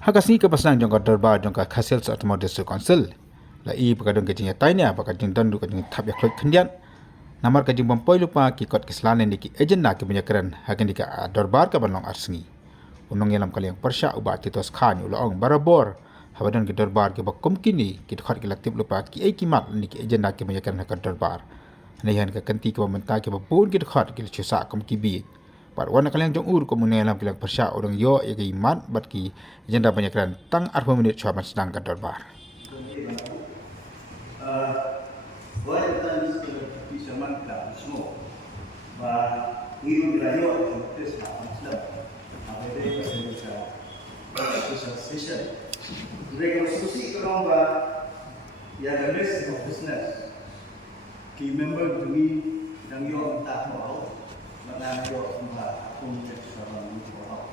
Hakasni ke pasang jongka darbar jongka khasil sa atmo desu council. La I pakadong kajing tanya pakadong tandu kajing thap ya klot khendian. Namar kajing bompoi lupa ki kot keslanen di ki agenda ke penyakaran hakan di ka darbar ka banlong arsngi. Unong yelam kali yang persya uba titos khan ulaong barabor. Habadan ke darbar ke bakum kini ki khot ki laktip lupa ki ai kimat ni ki agenda ke penyakaran hakan darbar. Nayan ka kanti ke pemerintah ke babun ki khot ki chusa kom ki bi. Par wana kalian jong ur ko munelam kilang persya orang yo ya ke iman bat ki agenda penyakaran tang 40 minit cuaman sedang ka darbar. Rekonstruksi kerana yang the list of business key member demi yang yo tak mau mana yo mbak pun cek sama mau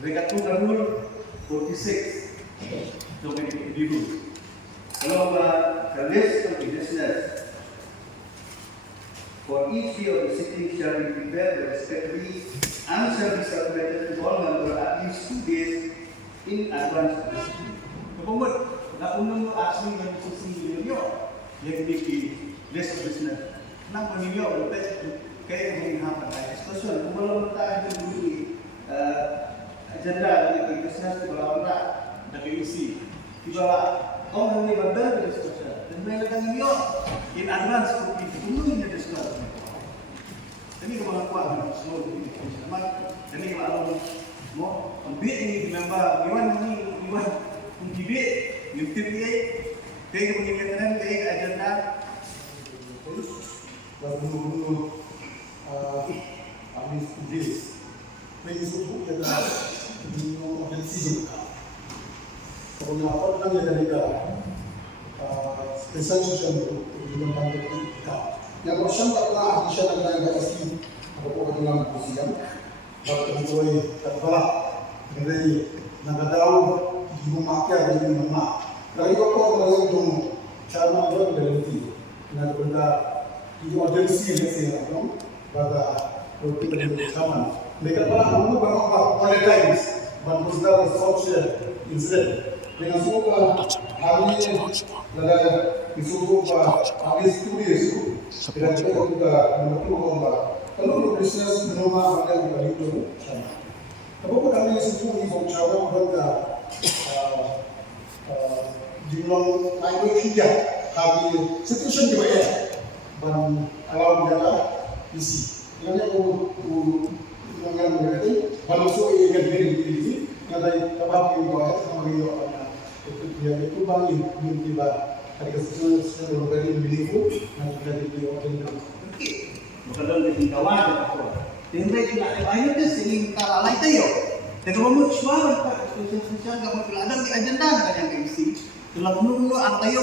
mereka tu rule 46 domestic rule kalau the list of business for each year of the sitting shall be prepared respectively and shall be submitted to all members at least 2 days in advance of the sitting. Kemudian, nak unang asli yang diskusi dia yang di list business. Nak menilai betul kayak yang apa discussion. Kemudian kita itu dulu agenda di business kalau orang nak isi. Tiba orang ni betul discussion. Dan mereka kan dia in advance untuk dulu ni discussion. Jadi kalau aku ada semua ini sama. Jadi kalau mau ambil ni member Iwan debate, debate, kaya penginginan, kaya agenda, terus lalu habis tulis, kaya suku kita di organisasi kita. Kalau apa yang ada kita, spesial sosial itu di dalam kita. Yang bersama kita bisa dengan asli, apa dengan posisi, waktu itu terbaik, dari nagadau. Ibu makia dari mana? Kalau itu kau kalau itu cara orang berhenti, nak benda itu urgency mesti orang, baga roti dari zaman. Mereka pernah mengutuk orang all the times, but was that a social incident? Dengan semua hari ini, ada isu habis tulis, dan juga menentu orang. Kalau business menolak ada yang itu, tapi kami semua ibu cawan benda. Jumlah air hijau kami situation juga ya, dan alam jala isi. Yang yang berarti manusia yang berdiri nanti tempat yang buat sama dia itu bangi tiba ada sesuatu yang berdiri miliku nanti dari dia orang bukan dari kawan apa. Tentang tidak banyak tu sini kalau lain tayo. Dan kalau suara sosial kamu peladang di agenda kan yang isi. Kalau menunggu antayo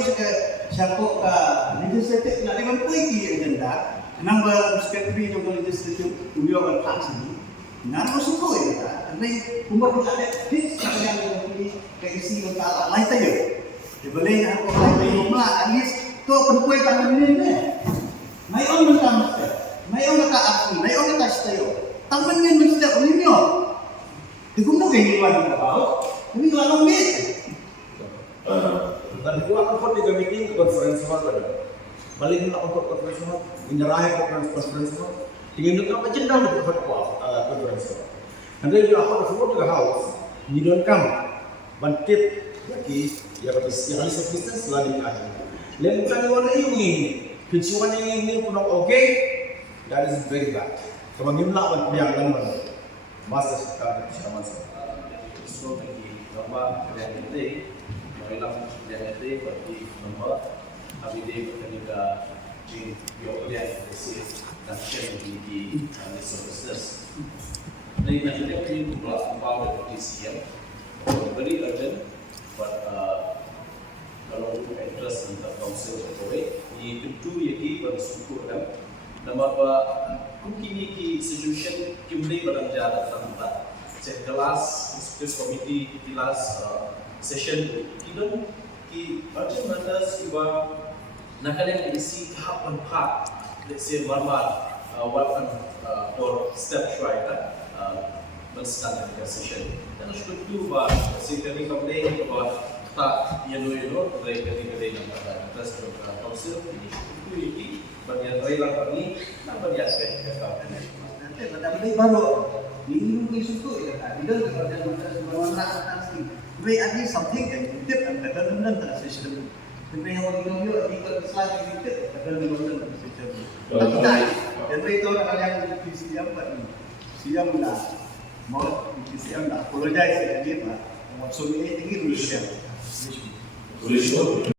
siapa ke legislatif nak dengan pergi agenda. Number sekretari juga legislatif beliau berkasi. Nggak masuk tu ya. Tapi umur ada fix yang pergi ke isi kalau lain tayo. Boleh aku lain tayo mah at least tu perempuan tangan ini. Mai on mentang. Mai on kata aku, mai on kata tayo. Tangan ini mesti ini yo. Digunakan kayak gimana tahu? Ini kalau ngomit. Dan gua akan di meeting konferensi mana? Balik nak untuk konferensi mana? Menyerahkan konferensi mana? Ingin juga apa jenang di konferensi. Nanti you akan semua juga house. You don't come. Bangkit lagi ya habis business lagi aja. Lain bukan orang ini. Kecuali ini pun okay. That is very bad. Kalau ngimla yang lain Masa sekarang sama sama. So bagi gambar realiti, marilah realiti bagi nomor abdi berkenika di biologis resis dan teknologi dan services. Dari macamnya kini pula power dari siap, very urgent, but kalau untuk interest untuk council berkait, ini tentu yaki bersyukur dan nama kini ki situation kembali berjalan tanpa sekelas executive committee kelas session kita ki macam mana sebab nak kalian isi tahap empat let's say one what for step right men-start dengan session. Dan sudah tu bah si kami komplain bahwa tak yano dari kami nampak atas program council ini itu bagian railan kami nak bagian aspek Tapi baru ini mungkin suku ya. Tidak kerja dengan transaksi. Tapi ada something yang tip and benar transaction. Tapi yang orang itu ikut slide itu benar transaction. Tapi tak. Jadi itu orang yang siam kan. Siam dah. Mau siam dah. Apologize ya dia pak. Maksudnya ini dulu siam.